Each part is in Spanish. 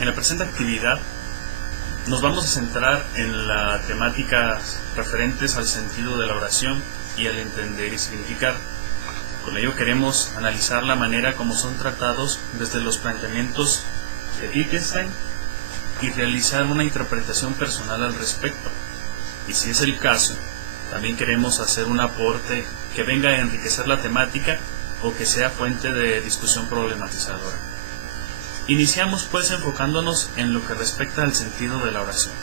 En la presente actividad nos vamos a centrar en las temáticas referentes al sentido de la oración y al entender y significar. Con ello queremos analizar la manera como son tratados desde los planteamientos de Wittgenstein y realizar una interpretación personal al respecto. Y si es el caso, también queremos hacer un aporte que venga a enriquecer la temática o que sea fuente de discusión problematizadora. Iniciamos pues enfocándonos en lo que respecta al sentido de la oración.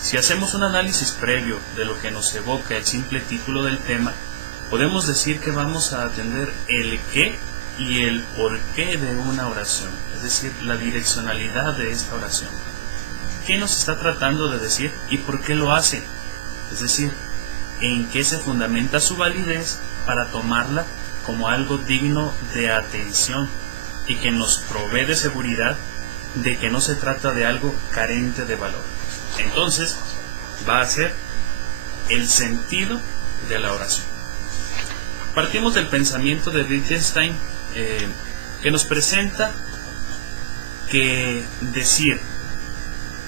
Si hacemos un análisis previo de lo que nos evoca el simple título del tema, podemos decir que vamos a atender el qué y el por qué de una oración, es decir, la direccionalidad de esta oración. ¿Qué nos está tratando de decir y por qué lo hace? Es decir, en qué se fundamenta su validez para tomarla como algo digno de atención y que nos provee de seguridad de que no se trata de algo carente de valor. Entonces, va a ser el sentido de la oración. Partimos del pensamiento de Wittgenstein que nos presenta que decir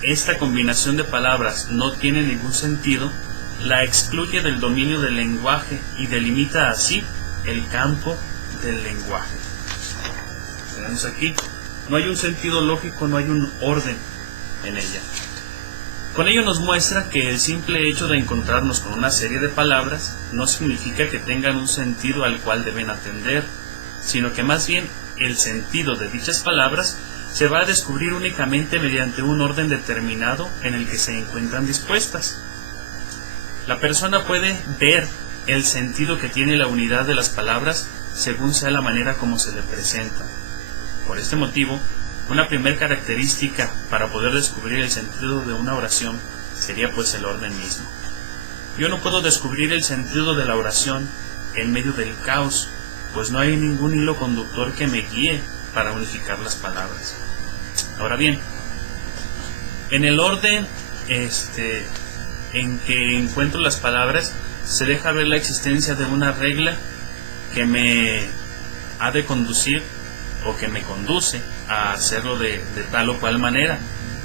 esta combinación de palabras no tiene ningún sentido, la excluye del dominio del lenguaje y delimita así el campo del lenguaje. Tenemos aquí, no hay un sentido lógico, no hay un orden en ella. Con ello nos muestra que el simple hecho de encontrarnos con una serie de palabras no significa que tengan un sentido al cual deben atender, sino que más bien el sentido de dichas palabras se va a descubrir únicamente mediante un orden determinado en el que se encuentran dispuestas. La persona puede ver el sentido que tiene la unidad de las palabras según sea la manera como se le presenta. Por este motivo, una primera característica para poder descubrir el sentido de una oración sería pues el orden mismo. Yo no puedo descubrir el sentido de la oración en medio del caos, pues no hay ningún hilo conductor que me guíe para unificar las palabras. Ahora bien, en el orden en que encuentro las palabras, se deja ver la existencia de una regla que me ha de conducir o que me conduce a hacerlo de tal o cual manera,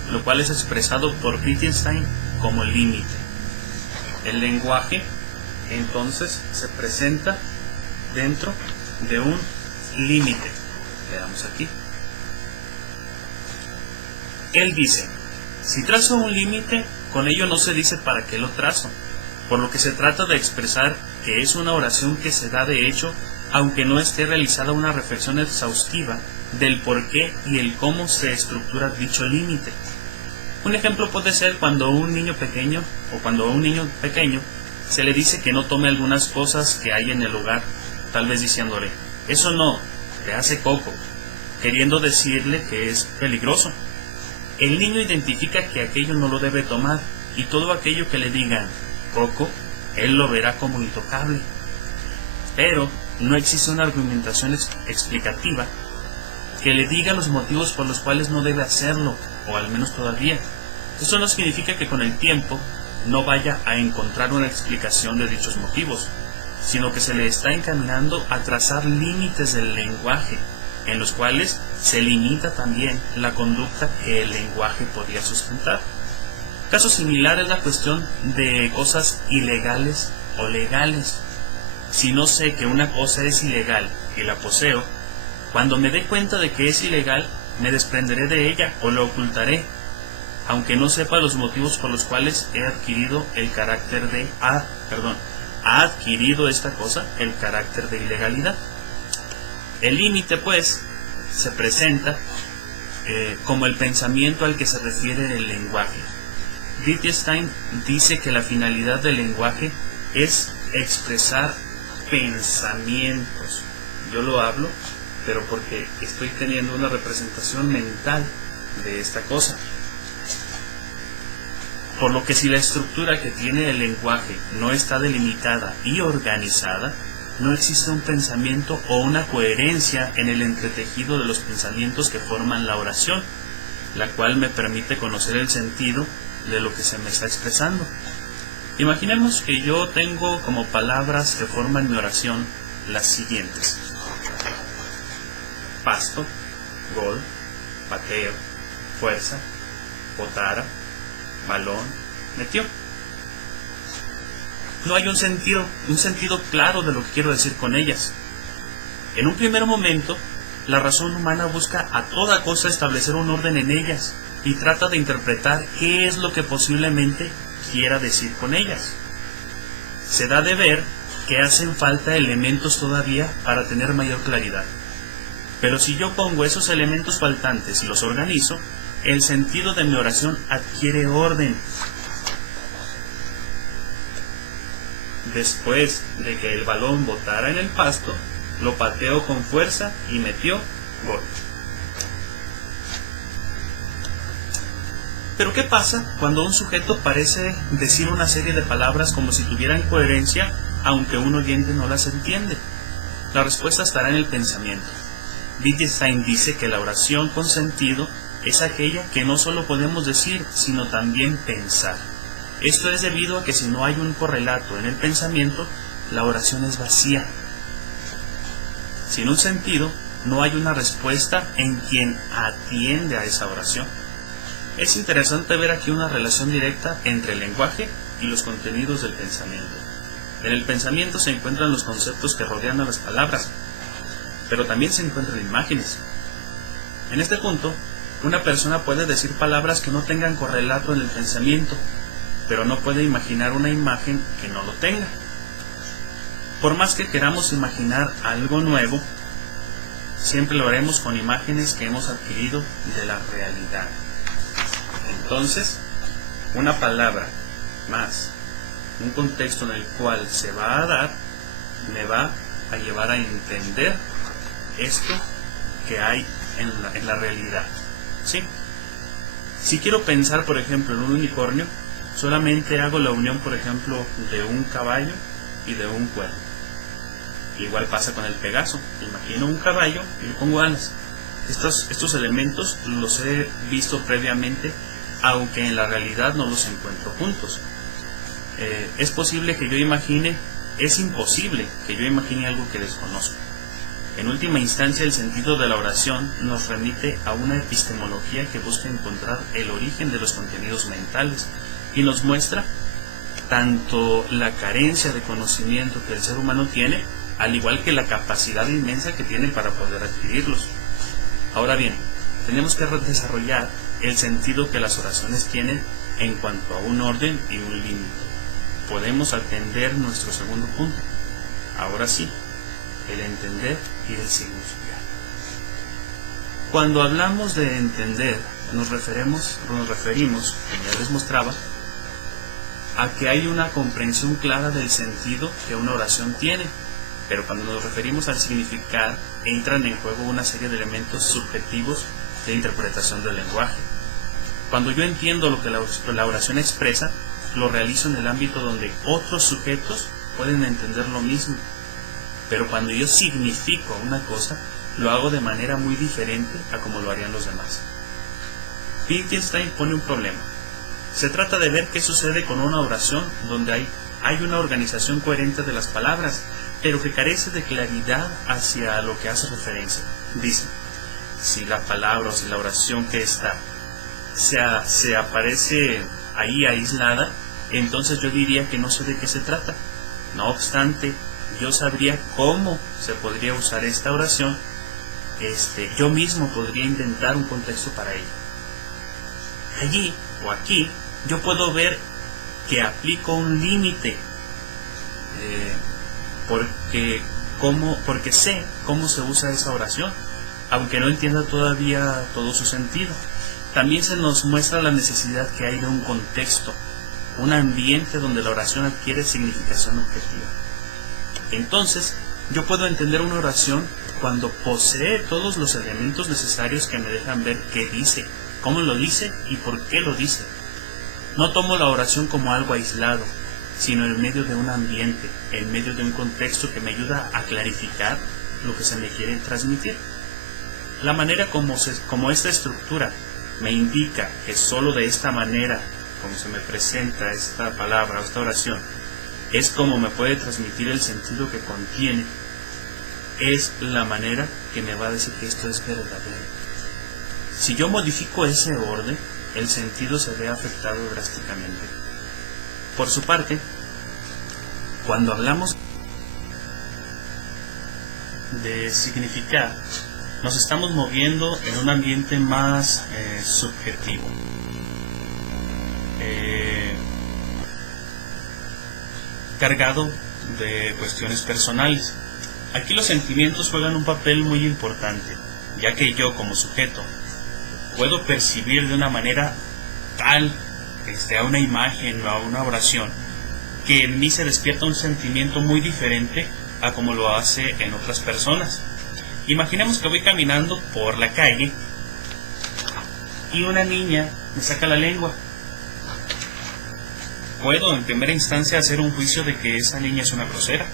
lo cual es expresado por Wittgenstein como límite. El lenguaje, entonces, se presenta dentro de un límite. Veamos aquí. Él dice, si trazo un límite, con ello no se dice para qué lo trazo, por lo que se trata de expresar que es una oración que se da de hecho, aunque no esté realizada una reflexión exhaustiva del por qué y el cómo se estructura dicho límite. Un ejemplo puede ser cuando a un niño pequeño se le dice que no tome algunas cosas que hay en el lugar, tal vez diciéndole, eso no, te hace coco, queriendo decirle que es peligroso. El niño identifica que aquello no lo debe tomar, y todo aquello que le digan coco, él lo verá como intocable. Pero no existe una argumentación explicativa que le diga los motivos por los cuales no debe hacerlo, o al menos todavía. Eso no significa que con el tiempo no vaya a encontrar una explicación de dichos motivos, sino que se le está encaminando a trazar límites del lenguaje, en los cuales se limita también la conducta que el lenguaje podría sustentar. Caso similar es la cuestión de cosas ilegales o legales. Si no sé que una cosa es ilegal y la poseo, cuando me dé cuenta de que es ilegal, me desprenderé de ella o la ocultaré, aunque no sepa los motivos por los cuales he adquirido el carácter de ha adquirido esta cosa el carácter de ilegalidad. El límite, pues, se presenta como el pensamiento al que se refiere el lenguaje. Wittgenstein dice que la finalidad del lenguaje es expresar pensamientos. Yo lo hablo, pero porque estoy teniendo una representación mental de esta cosa. Por lo que si la estructura que tiene el lenguaje no está delimitada y organizada, no existe un pensamiento o una coherencia en el entretejido de los pensamientos que forman la oración, la cual me permite conocer el sentido de lo que se me está expresando. Imaginemos que yo tengo como palabras que forman mi oración las siguientes: pasto, gol, pateo, fuerza, botara, balón, metió. No hay un sentido claro de lo que quiero decir con ellas. En un primer momento, la razón humana busca a toda costa establecer un orden en ellas y trata de interpretar qué es lo que posiblemente quiera decir con ellas. Se da de ver que hacen falta elementos todavía para tener mayor claridad. Pero si yo pongo esos elementos faltantes y los organizo, el sentido de mi oración adquiere orden. Después de que el balón botara en el pasto, lo pateó con fuerza y metió gol. Pero ¿qué pasa cuando un sujeto parece decir una serie de palabras como si tuvieran coherencia, aunque un oyente no las entiende? La respuesta estará en el pensamiento. Wittgenstein dice que la oración con sentido es aquella que no solo podemos decir, sino también pensar. Esto es debido a que si no hay un correlato en el pensamiento, la oración es vacía. Sin un sentido, no hay una respuesta en quien atiende a esa oración. Es interesante ver aquí una relación directa entre el lenguaje y los contenidos del pensamiento. En el pensamiento se encuentran los conceptos que rodean a las palabras, pero también se encuentran imágenes. En este punto, una persona puede decir palabras que no tengan correlato en el pensamiento, pero no puede imaginar una imagen que no lo tenga. Por más que queramos imaginar algo nuevo, siempre lo haremos con imágenes que hemos adquirido de la realidad. Entonces, una palabra más un contexto en el cual se va a dar, me va a llevar a entender esto que hay en la realidad. ¿Sí? Si quiero pensar, por ejemplo, en un unicornio, solamente hago la unión, por ejemplo, de un caballo y de un cuerno. Igual pasa con el Pegaso. Imagino un caballo y le pongo alas. Estos elementos los he visto previamente, aunque en la realidad no los encuentro juntos. Es posible que yo imagine, es imposible que yo imagine algo que desconozco. En última instancia, el sentido de la oración nos remite a una epistemología que busca encontrar el origen de los contenidos mentales y nos muestra tanto la carencia de conocimiento que el ser humano tiene, al igual que la capacidad inmensa que tiene para poder adquirirlos. Ahora bien, tenemos que desarrollar el sentido que las oraciones tienen en cuanto a un orden y un límite. Podemos atender nuestro segundo punto. Ahora sí, el entender y el significar. Cuando hablamos de entender, nos referimos, como ya les mostraba, a que hay una comprensión clara del sentido que una oración tiene. Pero cuando nos referimos al significar, entran en juego una serie de elementos subjetivos de interpretación del lenguaje. Cuando yo entiendo lo que la oración expresa, lo realizo en el ámbito donde otros sujetos pueden entender lo mismo. Pero cuando yo significo una cosa, lo hago de manera muy diferente a como lo harían los demás. Wittgenstein pone un problema. Se trata de ver qué sucede con una oración donde hay una organización coherente de las palabras, pero que carece de claridad hacia lo que hace referencia. Dice, si la palabra o si la oración que está se aparece ahí aislada, entonces yo diría que no sé de qué se trata. No obstante, yo sabría cómo se podría usar esta oración. Yo mismo podría intentar un contexto para ello. Allí o aquí yo puedo ver que aplico un límite, porque sé cómo se usa esa oración, aunque no entienda todavía todo su sentido. También se nos muestra la necesidad que hay de un contexto, un ambiente donde la oración adquiere significación objetiva. Entonces, yo puedo entender una oración cuando posee todos los elementos necesarios que me dejan ver qué dice, cómo lo dice y por qué lo dice. No tomo la oración como algo aislado, sino en medio de un ambiente, en medio de un contexto que me ayuda a clarificar lo que se me quiere transmitir. La manera como esta estructura me indica que solo de esta manera, como se me presenta esta palabra o esta oración, es como me puede transmitir el sentido que contiene, es la manera que me va a decir que esto es verdadero. Si yo modifico ese orden, el sentido se ve afectado drásticamente. Por su parte, cuando hablamos de significar, nos estamos moviendo en un ambiente más subjetivo. Cargado de cuestiones personales. Aquí los sentimientos juegan un papel muy importante, ya que yo como sujeto puedo percibir de una manera tal a una imagen o a una oración que en mí se despierta un sentimiento muy diferente a como lo hace en otras personas. Imaginemos que voy caminando por la calle y una niña me saca la lengua. Puedo en primera instancia hacer un juicio de que esa niña es una grosera,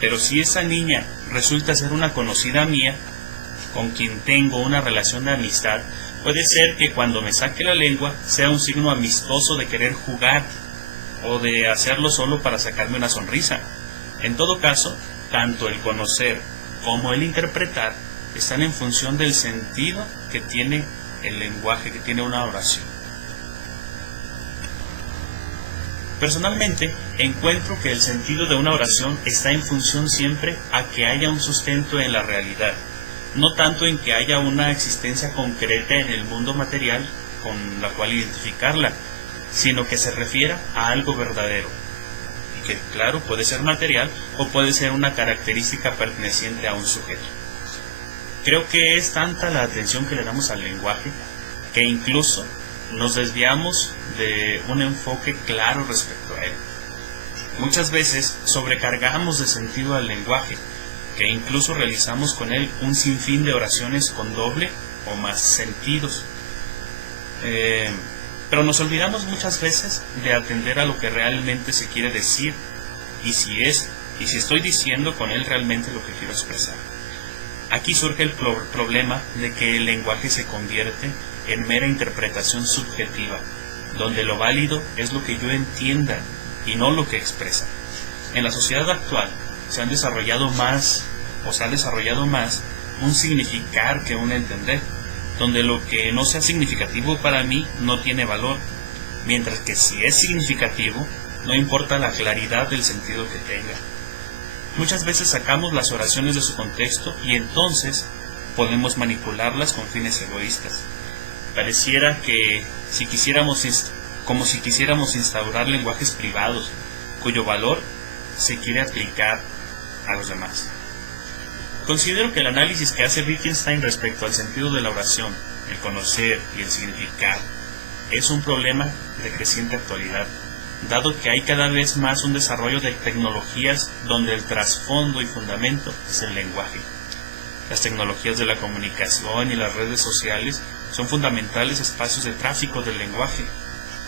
pero si esa niña resulta ser una conocida mía, con quien tengo una relación de amistad, puede ser que cuando me saque la lengua sea un signo amistoso de querer jugar o de hacerlo solo para sacarme una sonrisa. En todo caso, tanto el conocer como el interpretar están en función del sentido que tiene el lenguaje, que tiene una oración. Personalmente, encuentro que el sentido de una oración está en función siempre a que haya un sustento en la realidad, no tanto en que haya una existencia concreta en el mundo material con la cual identificarla, sino que se refiera a algo verdadero, y que, claro, puede ser material o puede ser una característica perteneciente a un sujeto. Creo que es tanta la atención que le damos al lenguaje que incluso nos desviamos de un enfoque claro respecto a él. Muchas veces sobrecargamos de sentido al lenguaje, que incluso realizamos con él un sinfín de oraciones con doble o más sentidos. Pero nos olvidamos muchas veces de atender a lo que realmente se quiere decir y si estoy diciendo con él realmente lo que quiero expresar. Aquí surge el problema de que el lenguaje se convierte en mera interpretación subjetiva, donde lo válido es lo que yo entienda y no lo que expresa. En la sociedad actual se ha desarrollado más un significar que un entender, donde lo que no sea significativo para mí no tiene valor, mientras que si es significativo, no importa la claridad del sentido que tenga. Muchas veces sacamos las oraciones de su contexto y entonces podemos manipularlas con fines egoístas. Pareciera que como si quisiéramos instaurar lenguajes privados, cuyo valor se quiere aplicar a los demás. Considero que el análisis que hace Wittgenstein respecto al sentido de la oración, el conocer y el significar, es un problema de creciente actualidad, dado que hay cada vez más un desarrollo de tecnologías donde el trasfondo y fundamento es el lenguaje. Las tecnologías de la comunicación y las redes sociales son fundamentales espacios de tráfico del lenguaje.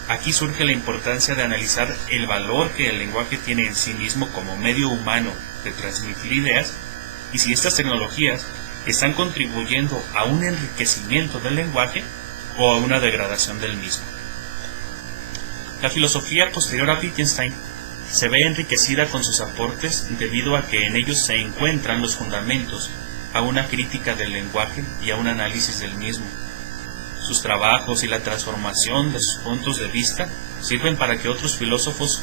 Aquí surge la importancia de analizar el valor que el lenguaje tiene en sí mismo como medio humano de transmitir ideas y si estas tecnologías están contribuyendo a un enriquecimiento del lenguaje o a una degradación del mismo. La filosofía posterior a Wittgenstein se ve enriquecida con sus aportes debido a que en ellos se encuentran los fundamentos a una crítica del lenguaje y a un análisis del mismo. Sus trabajos y la transformación de sus puntos de vista sirven para que otros filósofos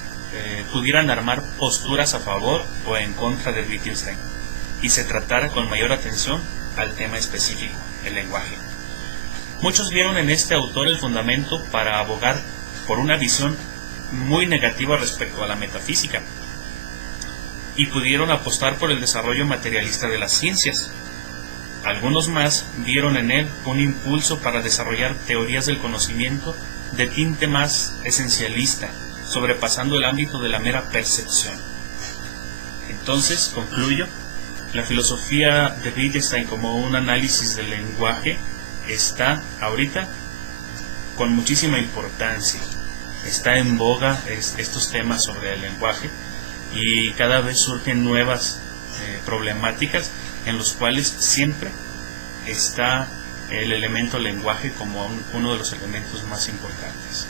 pudieran armar posturas a favor o en contra de Wittgenstein y se tratara con mayor atención al tema específico, el lenguaje. Muchos vieron en este autor el fundamento para abogar por una visión muy negativa respecto a la metafísica y pudieron apostar por el desarrollo materialista de las ciencias. Algunos más vieron en él un impulso para desarrollar teorías del conocimiento de tinte más esencialista, sobrepasando el ámbito de la mera percepción. Entonces, concluyo, la filosofía de Wittgenstein como un análisis del lenguaje está ahorita con muchísima importancia. Está en boga estos temas sobre el lenguaje y cada vez surgen nuevas problemáticas en los cuales siempre está el elemento lenguaje como uno de los elementos más importantes.